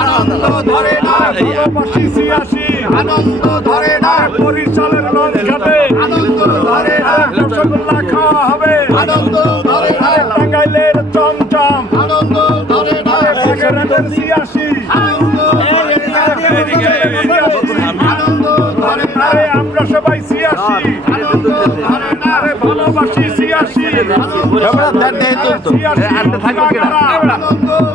আনন্দ ধরে না ভালোবাসি 86 আনন্দ ধরে না বরিশালের লঞ্চ ঘাটে আনন্দ ধরে না রসগোল্লা খাওয়া হবে আনন্দ ধরে না টাঙ্গাইলের চমচম আনন্দ ধরে না বাগেরহাটের 86 আনন্দ আনন্দ ধরে না আমরা সবাই 86 আনন্দ ধরে না ভালোবাসি 86 আনন্দ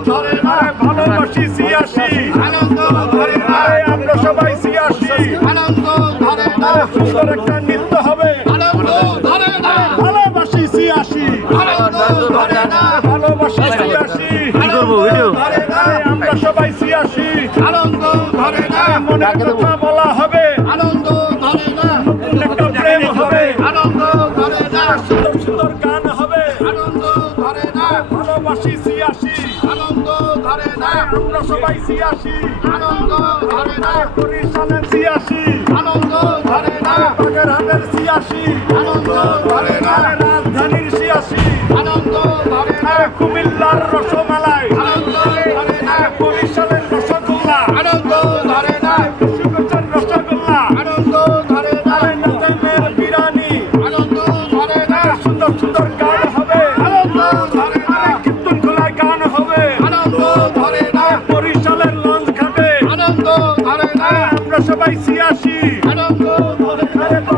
ধরে না ভালোবাসি 86 আনন্দ ধরে না আমরা সবাই 86 আনন্দ ধরে না সুন্দর একটা নৃত্য হবে আনন্দ ধরে না ভালোবাসি 86 আনন্দ ধরে না ভালোবাসি 86 কি করব ভিডিও ধরে না আমরা সবাই 86 আনন্দ ধরে না মনের কথা বলা হবে আনন্দ ধরে না একটা প্রেম হবে আনন্দ ধরে না সুন্দর সুন্দর গান হবে আনন্দ ধরে না ভালোবাসি 86 আনন্দ ধরে না আমরা সবাই 86 আনন্দ ধরে না বরিশালের 86 আনন্দ ধরে না বাগেরহাটের 86 আনন্দ ধরে না রাজধানীর 86 আনন্দ ধরে না কুমিল্লার রসমালাই আনন্দ ধরে না বরিশালের রসগোল্লা আনন্দ ধরে না শিবচর রসগোল্লা আনন্দ ধরে না নাজামের বিরিয়ানি আনন্দ ধরে না সুন্দর সুন্দর গান হবে আনন্দ ধরে না কীর্তন খোলায় গান হবে আনন্দ ধরে না বরিশালের লঞ্চ ঘাটে আনন্দ ধরে না আমরা সবাই 86 আনন্দ ধরে না